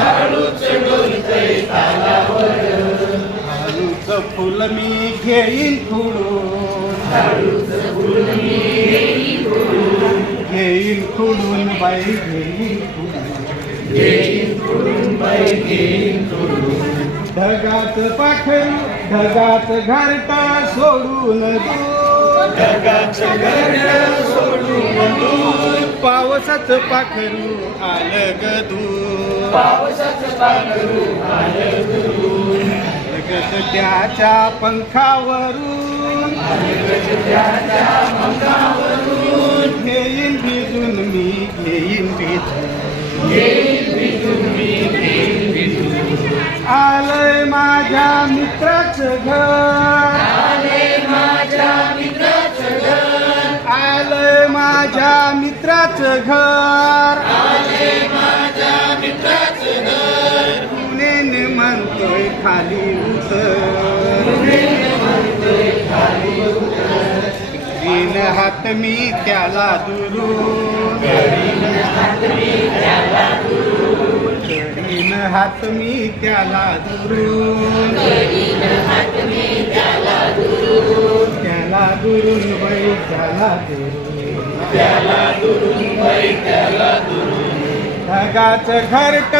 हाळूच डोलतय तलावर, हाळूच फुल मी घेईन खुडून, घेईन खुडून बाई घेईन खुडून, ढगात पाखरू ढगात घरट सोडून दूर, पावसाचं पाखरू आलं ग दूर, लगत त्याच्या पंखावरून, घेईन भिजून मी घेईन भिजून, आलंय माझ्या मित्राचं घर, आलंय माझ्या मित्राचं घर, पुणे म्हणतोय खाली उतर, तीन हात मी त्याला दुरून, तीन हात मी त्याला दुरून, त्याला दुरून बाई त्याला दुरून, ढगाचं घरट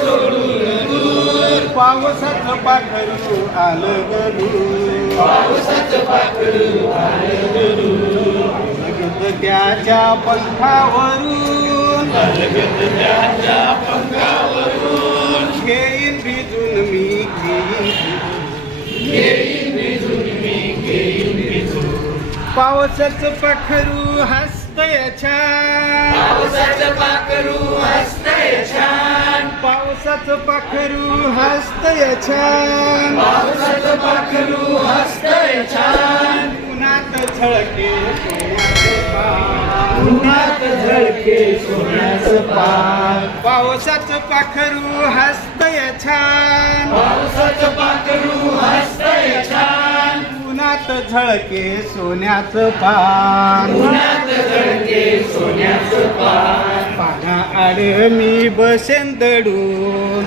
सोडून दूर, पावसाचं पाखरू आलं ग दूर, लगत त्याच्या पंखावरून, घेईन भिजून मी घेईन, पावसाचं पाखरू हसतय छान, पावसाचं पाखरू हसतय छान, उन्हात झळके सोन्याचं पान, पावसाचं पाखरू हसतय छान, उन्हात झळके सोन्याचं पान, पाना आडे मी बसेन दडून,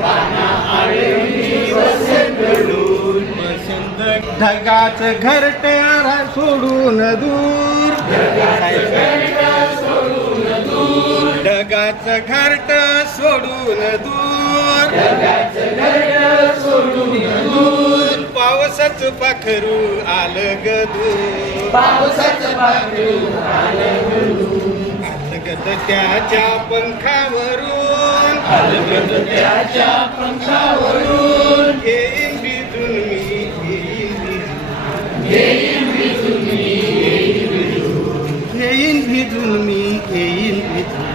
ढगाचं घरट सोडून दूर, ढगाचं घरट सोडून दूर, पावसाचं पाखरू आलं ग दूर, लगत त्याच्या पंखावरून, घेईन भिजून मी घेईन भिजून, घेईन भिजून.